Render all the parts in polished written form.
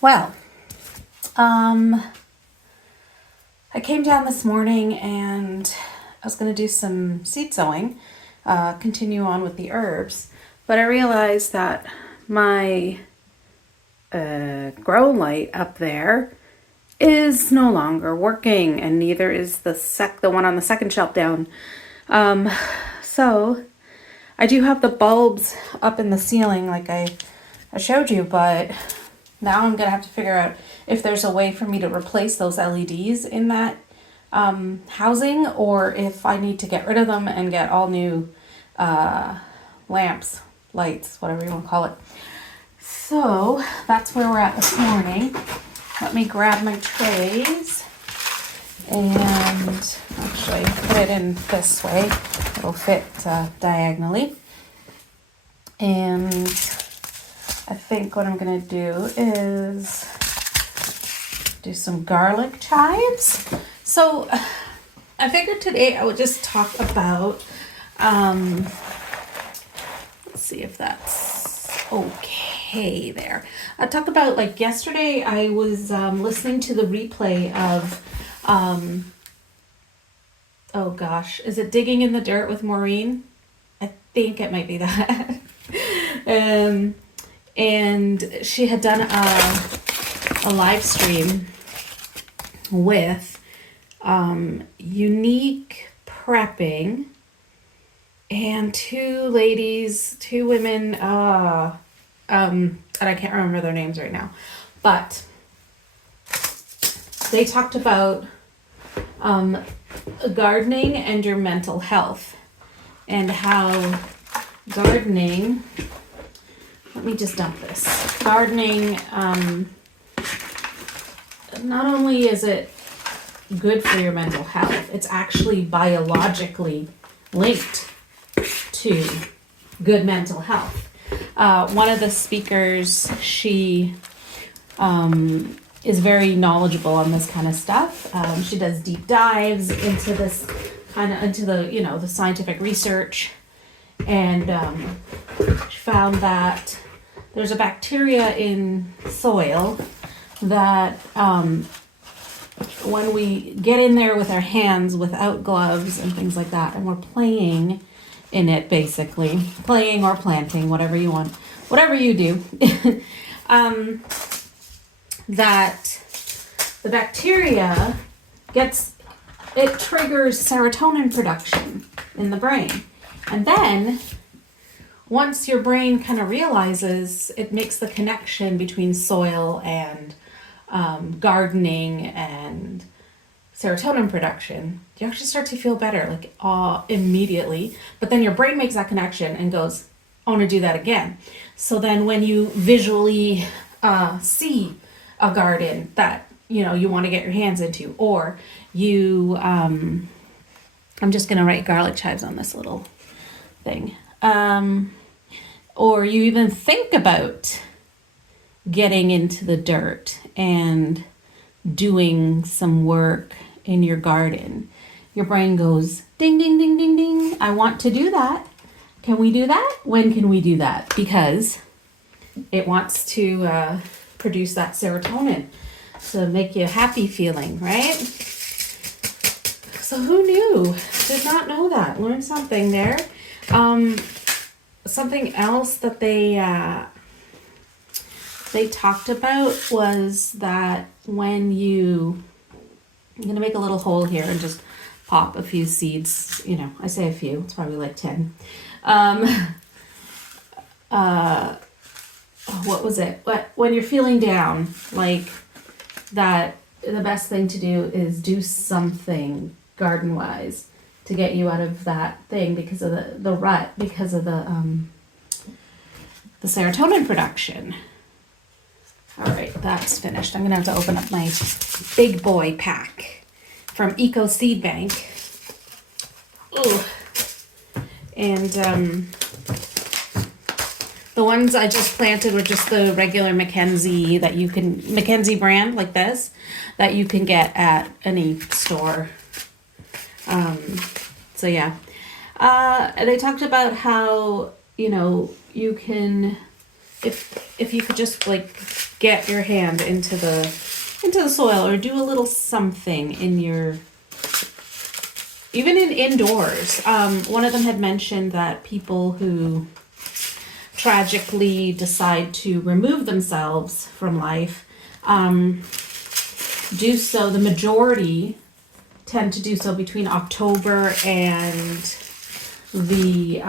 Well, I came down this morning and I was going to do some seed sowing, continue on with the herbs, but I realized that my grow light up there is no longer working, and neither is the one on the second shelf down. So I do have the bulbs up in the ceiling like I showed you, but now I'm gonna have to figure out if there's a way for me to replace those LEDs in that housing, or if I need to get rid of them and get all new lamps, lights, whatever you want to call it. So that's where we're at this morning. Let me grab my trays and actually put it in this way. It'll fit diagonally. And I think what I'm going to do is do some garlic chives. So I figured today I would just talk about, let's see if that's okay there. I talked about, like, yesterday I was listening to the replay of, oh gosh, is it Digging in the Dirt with Maureen? I think it might be that. And she had done a live stream with Unique Prepping and two women, and I can't remember their names right now, but they talked about gardening and your mental health, and how gardening, let me just dump this. Gardening, not only is it good for your mental health, it's actually biologically linked to good mental health. One of the speakers, she is very knowledgeable on this kind of stuff. She does deep dives into this into the scientific research, and she found that there's a bacteria in soil that when we get in there with our hands without gloves and things like that, and we're playing in it, basically playing or planting, whatever you want, whatever you do, that the bacteria triggers serotonin production in the brain. And then once your brain kind of realizes, it makes the connection between soil and gardening and serotonin production, you actually start to feel better, like immediately. But then your brain makes that connection and goes, I want to do that again. So then when you visually see a garden that you want to get your hands into, or you I'm just gonna write garlic chives on this little thing, or you even think about getting into the dirt and doing some work in your garden, your brain goes ding ding ding ding ding, I want to do that. Can we do that? When can we do that? Because it wants to produce that serotonin to make you happy feeling, right? So who knew? Did not know that. Learned something there. Something else that they talked about was that when I'm going to make a little hole here and just pop a few seeds. I say a few, it's probably like 10. What was it? When you're feeling down, like that, the best thing to do is do something garden-wise to get you out of that thing, because of the rut, because of the serotonin production. All right, that's finished. I'm gonna have to open up my big boy pack from Eco Seed Bank. Ooh. And the ones I just planted were just the regular Mackenzie brand like this, that you can get at any store. So yeah. They talked about how, you can, if you could just like get your hand into the soil, or do a little something in your, even in indoors. One of them had mentioned that people who tragically decide to remove themselves from life do so, the majority tend to do so between October and the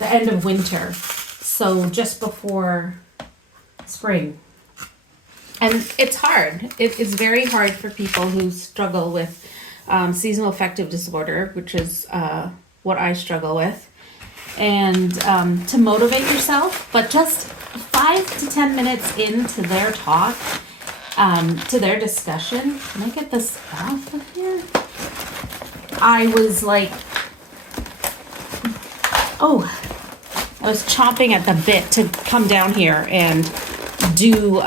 end of winter, so just before spring. And it's hard. It is very hard for people who struggle with seasonal affective disorder, which is what I struggle with, and to motivate yourself. But just 5 to 10 minutes into their talk, to their discussion, can I get this off of here? I was like, oh, I was chomping at the bit to come down here and do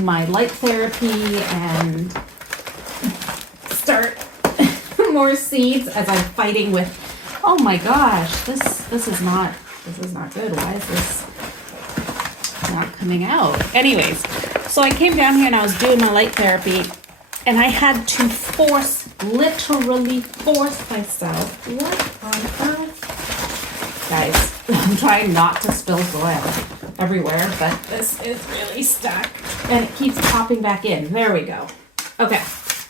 my light therapy and start more seeds as I'm fighting with, oh my gosh, this is not good. Why is this not coming out? Anyways, so I came down here and I was doing my light therapy, and I had to literally force myself. What on earth? Guys, I'm trying not to spill soil everywhere, but this is really stuck and it keeps popping back in. There we go. Okay,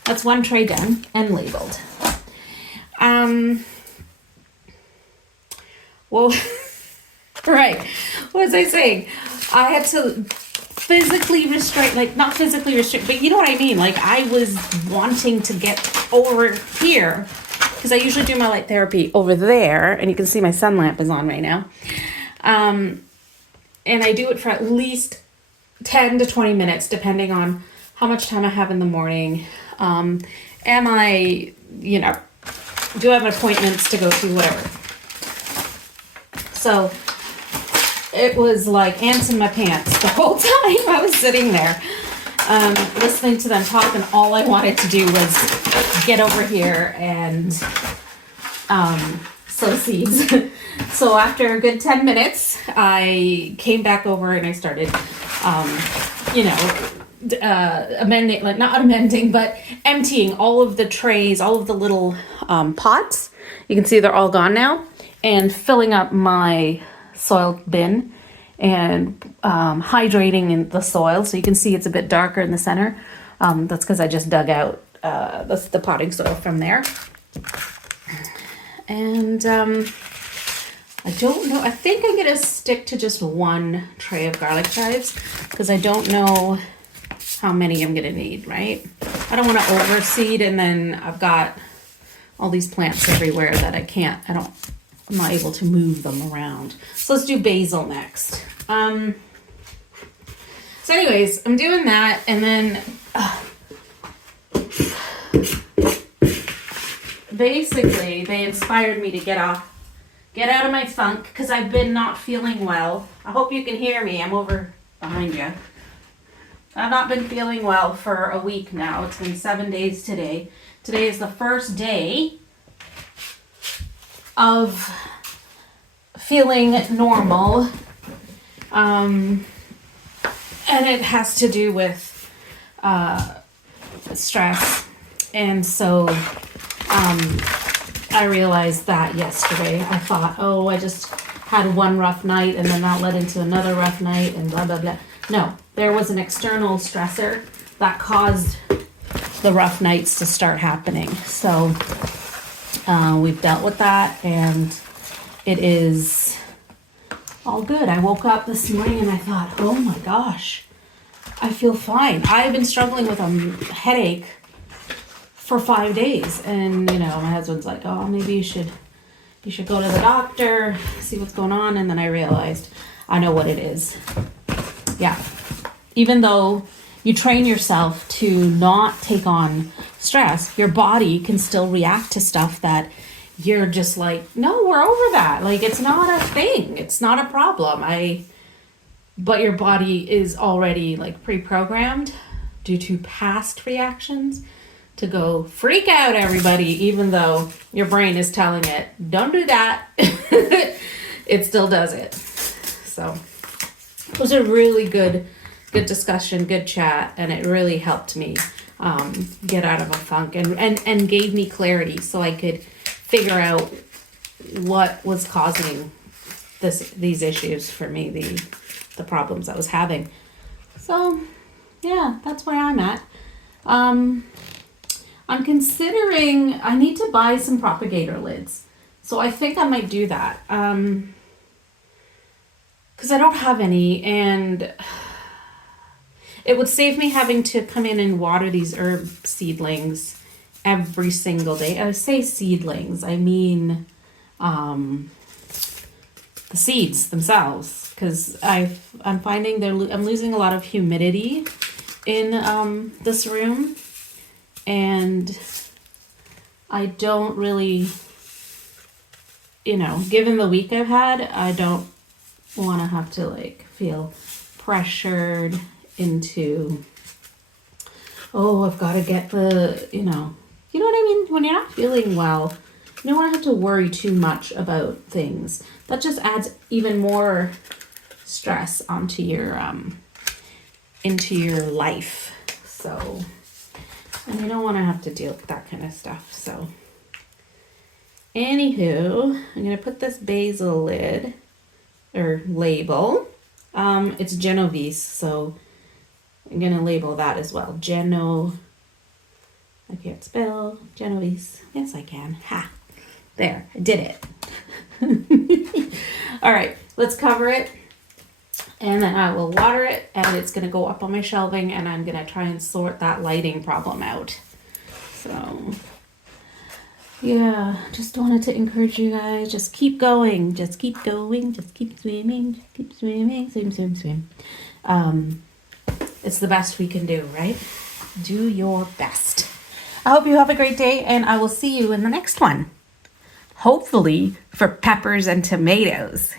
that's one tray done and labeled. Well, right, what was I saying? I had to physically restrict, like not physically restrict, but you know what I mean? Like I was wanting to get over here, because I usually do my light therapy over there, and you can see my sun lamp is on right now. And I do it for at least 10 to 20 minutes, depending on how much time I have in the morning. Am I, do I have appointments to go to, whatever. So it was like ants in my pants the whole time I was sitting there, listening to them talk, and all I wanted to do was get over here and sow seeds. So after a good 10 minutes, I came back over and I started, amending, like not amending, but emptying all of the trays, all of the little pots. You can see they're all gone now, and filling up my soil bin and hydrating in the soil. So you can see it's a bit darker in the center. That's because I just dug out the potting soil from there. And I don't know, I think I'm going to stick to just one tray of garlic chives, because I don't know how many I'm going to need, right? I don't want to overseed, and then I've got all these plants everywhere that I'm not able to move them around. So let's do basil next. So anyways, I'm doing that, and then basically they inspired me to get out of my funk, because I've been not feeling well. I hope you can hear me. I'm over behind you. I've not been feeling well for a week now. It's been 7 days today. Today is the first day of feeling normal. And it has to do with stress. And so I realized that yesterday. I thought, oh, I just had one rough night, and then that led into another rough night, and blah, blah, blah. No, there was an external stressor that caused the rough nights to start happening. So we've dealt with that, and it is all good. I woke up this morning and I thought, oh my gosh, I feel fine. I've been struggling with a headache for 5 days, and my husband's like, oh, maybe you should go to the doctor, see what's going on. And then I realized I know what it is. Yeah, even though you train yourself to not take on stress, your body can still react to stuff that you're just like, no, we're over that. Like, it's not a thing. It's not a problem. But your body is already like pre-programmed due to past reactions to go freak out everybody, even though your brain is telling it, don't do that. It still does it. So It was a really good discussion, good chat, and it really helped me get out of a funk and gave me clarity so I could figure out what was causing these issues for me, the problems I was having. So yeah, that's where I'm at. I'm considering, I need to buy some propagator lids. So I think I might do that. Because I don't have any, and it would save me having to come in and water these herb seedlings every single day. I say seedlings, I mean the seeds themselves, because I'm finding I'm losing a lot of humidity in this room, and I don't really, given the week I've had, I don't want to have to like feel pressured into, I've got to get the, you know what I mean? When you're not feeling well, you don't want to have to worry too much about things. That just adds even more stress onto your into your life. So, and I don't want to have to deal with that kind of stuff. So, anywho, I'm gonna put this basil lid or label. It's Genovese, so I'm gonna label that as well. I can't spell Genovese. Yes, I can. Ha! There, I did it. All right, let's cover it, and then I will water it, and it's gonna go up on my shelving, and I'm gonna try and sort that lighting problem out. So, yeah, just wanted to encourage you guys. Just keep going. Just keep going. Just keep swimming. Just keep swimming. Swim, swim, swim. It's the best we can do, right? Do your best. I hope you have a great day, and I will see you in the next one. Hopefully for peppers and tomatoes.